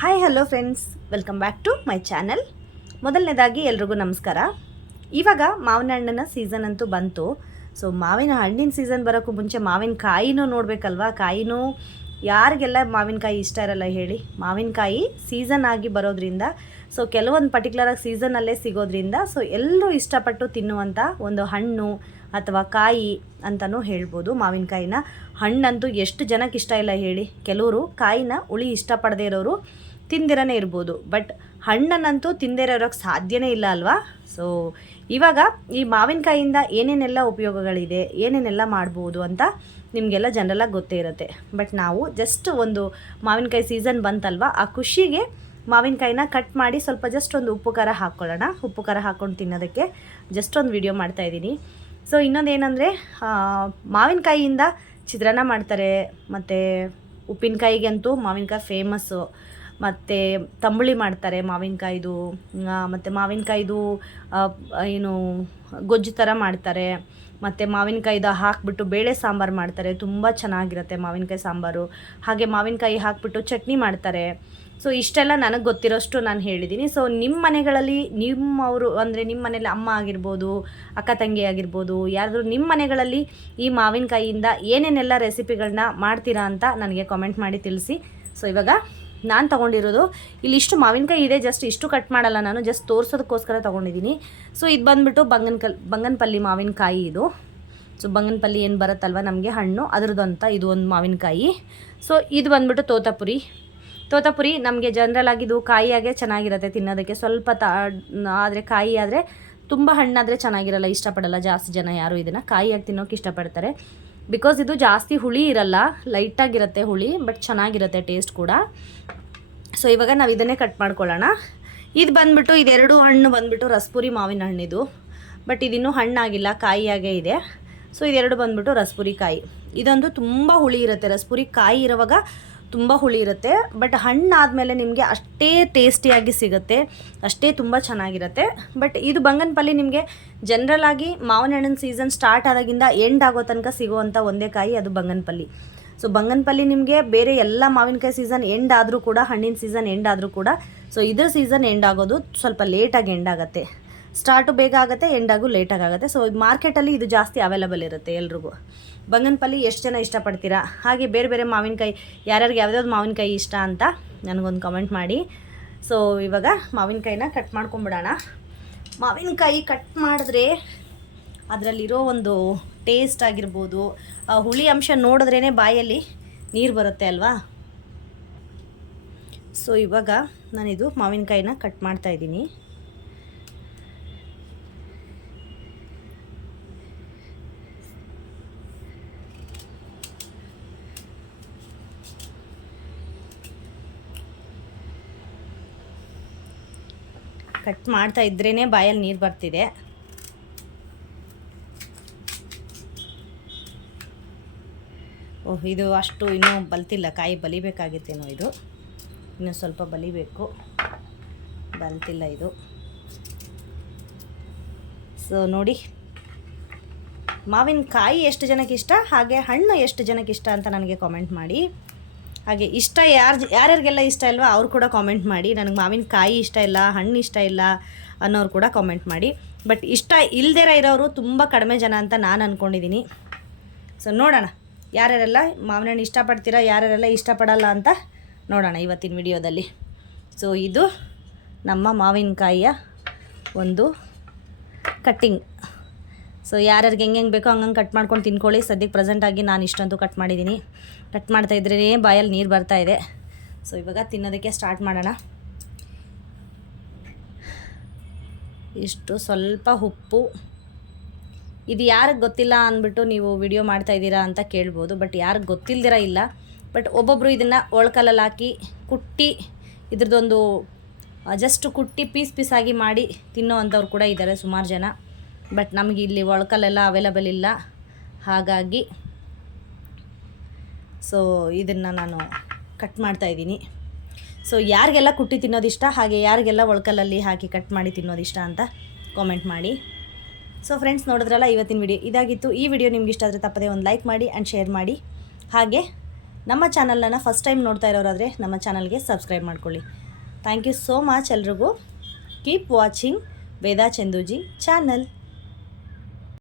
Hi hello friends welcome back to my channel ಮೊದಲನೇದಾಗಿ ಎಲ್ರಿಗೂ ನಮಸ್ಕಾರ. ಇವಾಗ ಮಾವಿನ ಹಣ್ಣಿನ ಸೀಸನ್ ಅಂತೂ ಬಂತು. ಸೊ ಮಾವಿನ ಹಣ್ಣಿನ ಸೀಸನ್ ಬರೋಕ್ಕೂ ಮುಂಚೆ ಮಾವಿನ ಕಾಯಿನೂ ನೋಡಬೇಕಲ್ವಾ? ಕಾಯಿನೂ ಯಾರಿಗೆಲ್ಲ ಮಾವಿನಕಾಯಿ ಇಷ್ಟ ಇರಲ್ಲ ಹೇಳಿ. ಮಾವಿನಕಾಯಿ ಸೀಸನ್ ಆಗಿ ಬರೋದ್ರಿಂದ ಸೊ ಕೆಲವೊಂದು ಪರ್ಟಿಕ್ಯುಲರಾಗಿ ಸೀಸನಲ್ಲೇ ಸಿಗೋದ್ರಿಂದ ಸೊ ಎಲ್ಲರೂ ಇಷ್ಟಪಟ್ಟು ತಿನ್ನುವಂಥ ಒಂದು ಹಣ್ಣು ಅಥವಾ ಕಾಯಿ ಅಂತಲೂ ಹೇಳ್ಬೋದು ಮಾವಿನಕಾಯಿನ. ಹಣ್ಣಂತೂ ಎಷ್ಟು ಜನಕ್ಕೆ ಇಷ್ಟ ಇಲ್ಲ ಹೇಳಿ. ಕೆಲವರು ಕಾಯಿನ ಉಳಿ ಇಷ್ಟಪಡದೇ ಇರೋರು ತಿಂದಿರನೇ ಇರ್ಬೋದು. ಬಟ್ ಹಣ್ಣನ್ನಂತೂ ತಿಂದೇ ಇರೋಕ್ಕೆ ಸಾಧ್ಯನೇ ಇಲ್ಲ ಅಲ್ವಾ? ಸೊ ಇವಾಗ ಈ ಮಾವಿನಕಾಯಿಂದ ಏನೇನೆಲ್ಲ ಉಪಯೋಗಗಳಿದೆ, ಏನೇನೆಲ್ಲ ಮಾಡ್ಬೋದು ಅಂತ ನಿಮಗೆಲ್ಲ ಜನರಲಾಗಿ ಗೊತ್ತೇ ಇರುತ್ತೆ. ಬಟ್ ನಾವು ಜಸ್ಟ್ ಒಂದು ಮಾವಿನಕಾಯಿ ಸೀಸನ್ ಬಂತಲ್ವಾ, ಆ ಖುಷಿಗೆ ಮಾವಿನಕಾಯಿನ ಕಟ್ ಮಾಡಿ ಸ್ವಲ್ಪ ಜಸ್ಟ್ ಒಂದು ಉಪ್ಪು ಖಾರ ಹಾಕ್ಕೊಳ್ಳೋಣ. ಉಪ್ಪು ಖಾರ ಹಾಕ್ಕೊಂಡು ತಿನ್ನೋದಕ್ಕೆ ಜಸ್ಟ್ ಒಂದು ವಿಡಿಯೋ ಮಾಡ್ತಾ ಇದ್ದೀನಿ. ಸೊ ಇನ್ನೊಂದು ಏನಂದರೆ ಮಾವಿನಕಾಯಿಯಿಂದ ಚಿತ್ರಾನ್ನ ಮಾಡ್ತಾರೆ, ಮತ್ತು ಉಪ್ಪಿನಕಾಯಿಗಂತೂ ಮಾವಿನಕಾಯಿ ಫೇಮಸ್ಸು ಮತ್ತು ತಂಬುಳಿ ಮಾಡ್ತಾರೆ ಮಾವಿನಕಾಯ್ದು ಮತ್ತು ಮಾವಿನಕಾಯ್ದು ಏನು, ಗೊಜ್ಜು ಥರ ಮಾಡ್ತಾರೆ. ಮತ್ತು ಮಾವಿನಕಾಯ್ದು ಹಾಕ್ಬಿಟ್ಟು ಬೇಳೆ ಸಾಂಬಾರು ಮಾಡ್ತಾರೆ. ತುಂಬ ಚೆನ್ನಾಗಿರುತ್ತೆ ಮಾವಿನಕಾಯಿ ಸಾಂಬಾರು. ಹಾಗೆ ಮಾವಿನಕಾಯಿ ಹಾಕ್ಬಿಟ್ಟು ಚಟ್ನಿ ಮಾಡ್ತಾರೆ. ಸೊ ಇಷ್ಟೆಲ್ಲ ನನಗೆ ಗೊತ್ತಿರೋಷ್ಟು ನಾನು ಹೇಳಿದ್ದೀನಿ ಸೊ ನಿಮ್ಮ ಮನೆಗಳಲ್ಲಿ ನಿಮ್ಮವರು ಅಂದರೆ ನಿಮ್ಮ ಮನೇಲಿ ಅಮ್ಮ ಆಗಿರ್ಬೋದು, ಅಕ್ಕ ತಂಗಿ ಆಗಿರ್ಬೋದು, ಯಾರಾದರೂ ನಿಮ್ಮ ಮನೆಗಳಲ್ಲಿ ಈ ಮಾವಿನಕಾಯಿಯಿಂದ ಏನೇನೆಲ್ಲ ರೆಸಿಪಿಗಳನ್ನ ಮಾಡ್ತೀರಾ ಅಂತ ನನಗೆ ಕಾಮೆಂಟ್ ಮಾಡಿ ತಿಳಿಸಿ. ಸೊ ಇವಾಗ ನಾನು ತೊಗೊಂಡಿರೋದು. ಇಲ್ಲಿ ಇಷ್ಟು ಮಾವಿನಕಾಯಿ ಇದೆ ಜಸ್ಟ್ ಇಷ್ಟು ಕಟ್ ಮಾಡಲ್ಲ ನಾನು ಜಸ್ಟ್ ತೋರಿಸೋದಕ್ಕೋಸ್ಕರ ತೊಗೊಂಡಿದ್ದೀನಿ ಸೊ ಇದು ಬಂದುಬಿಟ್ಟು ಬಂಗನಕಲ್ ಬಂಗನಪಲ್ಲಿ ಮಾವಿನಕಾಯಿ ಇದು. ಸೊ ಬಂಗನಪಲ್ಲಿ ಏನು ಬರುತ್ತಲ್ವ ನಮಗೆ ಹಣ್ಣು ಅದ್ರದ್ದು ಅಂತ ಇದು ಒಂದು ಮಾವಿನಕಾಯಿ. ಸೊ ಇದು ಬಂದುಬಿಟ್ಟು ತೋತಾಪುರಿ. ತೋತಾಪುರಿ ನಮಗೆ ಜನರಲ್ ಆಗಿ ಇದು ಕಾಯಿಯಾಗೆ ಚೆನ್ನಾಗಿರುತ್ತೆ ತಿನ್ನೋದಕ್ಕೆ. ಸ್ವಲ್ಪ ಆದರೆ ಕಾಯಿ ಆದರೆ ತುಂಬ ಹಣ್ಣಾದರೆ ಚೆನ್ನಾಗಿರಲ್ಲ, ಇಷ್ಟಪಡಲ್ಲ ಜಾಸ್ತಿ ಜನ ಯಾರು ಇದನ್ನು. ಕಾಯಿಯಾಗಿ ತಿನ್ನೋಕೆ ಇಷ್ಟಪಡ್ತಾರೆ. ಬಿಕಾಸ್ ಇದು ಜಾಸ್ತಿ ಹುಳಿ ಇರಲ್ಲ ಲೈಟಾಗಿರುತ್ತೆ ಹುಳಿ ಬಟ್ ಚೆನ್ನಾಗಿರುತ್ತೆ ಟೇಸ್ಟ್ ಕೂಡ. ಸೊ ಇವಾಗ ನಾವು ಇದನ್ನೇ ಕಟ್ ಮಾಡ್ಕೊಳ್ಳೋಣ. ಇದು ಬಂದ್ಬಿಟ್ಟು ಇದೆರಡು ಹಣ್ಣು ಬಂದ್ಬಿಟ್ಟು ರಸ್ಪುರಿ ಮಾವಿನ ಹಣ್ಣಿದು. ಬಟ್ ಇದಿನ್ನೂ ಹಣ್ಣಾಗಿಲ್ಲ, ಕಾಯಿಯಾಗೇ ಇದೆ. ಸೊ ಇದೆರಡು ಬಂದ್ಬಿಟ್ಟು ರಸ್ಪುರಿ ಕಾಯಿ. ಇದೊಂದು ತುಂಬ ಹುಳಿ ಇರುತ್ತೆ, ರಸ್ಪುರಿ ಕಾಯಿ ಇರುವಾಗ ತುಂಬ ಹುಳಿ ಇರುತ್ತೆ ಬಟ್ ಹಣ್ಣಾದಮೇಲೆ ನಿಮಗೆ ಅಷ್ಟೇ ಟೇಸ್ಟಿಯಾಗಿ ಸಿಗುತ್ತೆ, ಅಷ್ಟೇ ತುಂಬ ಚೆನ್ನಾಗಿರುತ್ತೆ. ಬಟ್ ಇದು ಬಂಗನಪಲ್ಲಿ ನಿಮಗೆ ಜನರಲ್ ಆಗಿ ಮಾವಿನ ಹಣ್ಣಿನ ಸೀಸನ್ ಸ್ಟಾರ್ಟ್ ಆದಾಗಿಂದ ಎಂಡ್ ಆಗೋ ತನಕ ಸಿಗುವಂಥ ಒಂದೇ ಕಾಯಿ ಅದು ಬಂಗನಪಲ್ಲಿ ಸೊ ಬಂಗನಪಲ್ಲಿ ನಿಮಗೆ ಬೇರೆ ಎಲ್ಲ ಮಾವಿನಕಾಯಿ ಸೀಸನ್ ಎಂಡ್ ಆದರೂ ಕೂಡ, ಹಣ್ಣಿನ ಸೀಸನ್ ಎಂಡ್ ಆದರೂ ಕೂಡ ಸೊ ಇದ್ರ ಸೀಸನ್ ಎಂಡ್ ಆಗೋದು ಸ್ವಲ್ಪ ಲೇಟಾಗಿ ಎಂಡ್ ಆಗುತ್ತೆ. ಸ್ಟಾರ್ಟು ಬೇಗ ಆಗುತ್ತೆ ಎಂಡಾಗು ಲೇಟಾಗಿ ಆಗುತ್ತೆ. ಸೊ ಮಾರ್ಕೆಟಲ್ಲಿ ಇದು ಜಾಸ್ತಿ ಅವೈಲಬಲ್ ಇರುತ್ತೆ ಎಲ್ರಿಗೂ. ಬಂಗನಪಲ್ಲಿ ಎಷ್ಟು ಜನ ಇಷ್ಟಪಡ್ತೀರಾ? ಹಾಗೆ ಬೇರೆ ಬೇರೆ ಮಾವಿನಕಾಯಿ, ಯಾರ್ಯಾರಿಗೆ ಯಾವ್ದಾವ್ದು ಮಾವಿನಕಾಯಿ ಇಷ್ಟ ಅಂತ ನನಗೊಂದು ಕಮೆಂಟ್ ಮಾಡಿ. ಸೊ ಇವಾಗ ಮಾವಿನಕಾಯಿನ ಕಟ್ ಮಾಡ್ಕೊಂಬಿಡೋಣ. ಮಾವಿನಕಾಯಿ ಕಟ್ ಮಾಡಿದ್ರೆ ಅದರಲ್ಲಿರೋ ಒಂದು ಟೇಸ್ಟ್ ಆಗಿರ್ಬೋದು. ಆ ಹುಳಿ ಅಂಶ ನೋಡಿದ್ರೇ ಬಾಯಲ್ಲಿ ನೀರು ಬರುತ್ತೆ ಅಲ್ವಾ? ಸೊ ಇವಾಗ ನಾನಿದು ಮಾವಿನಕಾಯಿನ ಕಟ್ ಮಾಡ್ತಾ ಕಟ್ ಮಾಡ್ತಾ ಇದ್ರೇ ಬಾಯಲ್ಲಿ ನೀರು ಬರ್ತಿದೆ. ಓಹ್, ಇದು ಅಷ್ಟು ಇನ್ನೂ ಬಲ್ತಿಲ್ಲ. ಕಾಯಿ ಬಲಿಬೇಕಾಗಿತ್ತೇನೋ ಇದು. ಇನ್ನೂ ಸ್ವಲ್ಪ ಬಲಿಬೇಕು. ಬಲ್ತಿಲ್ಲ ಇದು. ಸೊ ನೋಡಿ. ಮಾವಿನಕಾಯಿ ಎಷ್ಟು ಜನಕ್ಕೆ ಇಷ್ಟ? ಹಾಗೆ ಹಣ್ಣು ಎಷ್ಟು ಜನಕ್ಕೆ ಇಷ್ಟ ಅಂತ ನನಗೆ ಕಾಮೆಂಟ್ ಮಾಡಿ. ಹಾಗೆ ಇಷ್ಟ ಯಾರು ಯಾರ್ಯಾರಿಗೆಲ್ಲ ಇಷ್ಟ ಇಲ್ವಾ ಅವ್ರು ಕೂಡ ಕಾಮೆಂಟ್ ಮಾಡಿ. ನನಗೆ ಮಾವಿನಕಾಯಿ ಇಷ್ಟ ಇಲ್ಲ, ಹಣ್ಣು ಇಷ್ಟ ಇಲ್ಲ ಅನ್ನೋರು ಕೂಡ ಕಾಮೆಂಟ್ ಮಾಡಿ. ಬಟ್ ಇಷ್ಟ ಇಲ್ಲದೇ ಇರೋರು ತುಂಬ ಕಡಿಮೆ ಜನ ಅಂತ ನಾನು ಅಂದ್ಕೊಂಡಿದ್ದೀನಿ ಸೊ ನೋಡೋಣ. ಯಾರ್ಯಾರೆಲ್ಲ ಮಾವಿನ ಹಣ್ಣು ಇಷ್ಟಪಡ್ತೀರಾ, ಯಾರ್ಯಾರೆಲ್ಲ ಇಷ್ಟಪಡಲ್ಲ ಅಂತ ನೋಡೋಣ ಇವತ್ತಿನ ವಿಡಿಯೋದಲ್ಲಿ. ಸೊ ಇದು ನಮ್ಮ ಮಾವಿನಕಾಯಿಯ ಒಂದು ಕಟ್ಟಿಂಗ್ ಸೊ ಯಾರ್ಯಾರಿಗೆ ಹೆಂಗೆ ಹೆಂಗೆ ಬೇಕೋ ಹಂಗಂಗೆ ಕಟ್ ಮಾಡ್ಕೊಂಡು ತಿನ್ಕೊಳ್ಳಿ. ಸದ್ಯಕ್ಕೆ ಪ್ರೆಸೆಂಟಾಗಿ ನಾನು ಇಷ್ಟಂತೂ ಕಟ್ ಮಾಡಿದ್ದೀನಿ ಕಟ್ ಮಾಡ್ತಾ ಇದ್ರೇ ಬಾಯಲ್ಲಿ ನೀರು ಬರ್ತಾ ಇದೆ. ಸೊ ಇವಾಗ ತಿನ್ನೋದಕ್ಕೆ ಸ್ಟಾರ್ಟ್ ಮಾಡೋಣ. ಇಷ್ಟು ಸ್ವಲ್ಪ ಉಪ್ಪು. ಇದು ಯಾರಿಗೆ ಗೊತ್ತಿಲ್ಲ ಅಂದ್ಬಿಟ್ಟು ನೀವು ವಿಡಿಯೋ ಮಾಡ್ತಾ ಇದ್ದೀರಾ ಅಂತ ಕೇಳ್ಬೋದು. ಬಟ್ ಯಾರಿಗೆ ಗೊತ್ತಿಲ್ದಿರ ಇಲ್ಲ. ಬಟ್ ಒಬ್ಬೊಬ್ಬರು ಇದನ್ನು ಒಳ್ಕಲ್ಲಲ್ಲಿ ಹಾಕಿ ಕುಟ್ಟಿ, ಇದ್ರದ್ದೊಂದು ಜಸ್ಟ್ ಕುಟ್ಟಿ ಪೀಸ್ ಪೀಸಾಗಿ ಮಾಡಿ ತಿನ್ನೋ ಅಂಥವ್ರು ಕೂಡ ಇದ್ದಾರೆ ಸುಮಾರು ಜನ. ಬಟ್ ನಮಗೆ ಇಲ್ಲಿ ಒಳಕಲ್ಲೆಲ್ಲ ಅವೈಲಬಲ್ ಇಲ್ಲ. ಹಾಗಾಗಿ ಸೊ ಇದನ್ನು ನಾನು ಕಟ್ ಮಾಡ್ತಾ ಇದ್ದೀನಿ. ಸೊ ಯಾರಿಗೆಲ್ಲ ಕುಟ್ಟಿ ತಿನ್ನೋದಿಷ್ಟ ಹಾಗೆ ಯಾರಿಗೆಲ್ಲ ಒಳಕಲ್ಲಲ್ಲಿ ಹಾಕಿ ಕಟ್ ಮಾಡಿ ತಿನ್ನೋದಿಷ್ಟ ಅಂತ ಕಾಮೆಂಟ್ ಮಾಡಿ. ಸೊ ಫ್ರೆಂಡ್ಸ್ ನೋಡಿದ್ರಲ್ಲ ಇವತ್ತಿನ ವಿಡಿಯೋ ಇದಾಗಿತ್ತು. ಈ ವಿಡಿಯೋ ನಿಮ್ಗೆ ಇಷ್ಟ ಆದರೆ ತಪ್ಪದೆ ಒಂದು ಲೈಕ್ ಮಾಡಿ ಆ್ಯಂಡ್ ಶೇರ್ ಮಾಡಿ. ಹಾಗೆ ನಮ್ಮ ಚಾನಲನ್ನು ಫಸ್ಟ್ ಟೈಮ್ ನೋಡ್ತಾ ಇರೋರಾದರೆ ನಮ್ಮ ಚಾನಲ್ಗೆ ಸಬ್ಸ್ಕ್ರೈಬ್ ಮಾಡ್ಕೊಳ್ಳಿ. ಥ್ಯಾಂಕ್ ಯು ಸೋ ಮಚ್ ಎಲ್ರಿಗೂ. Keep watching Veda Chanduji channel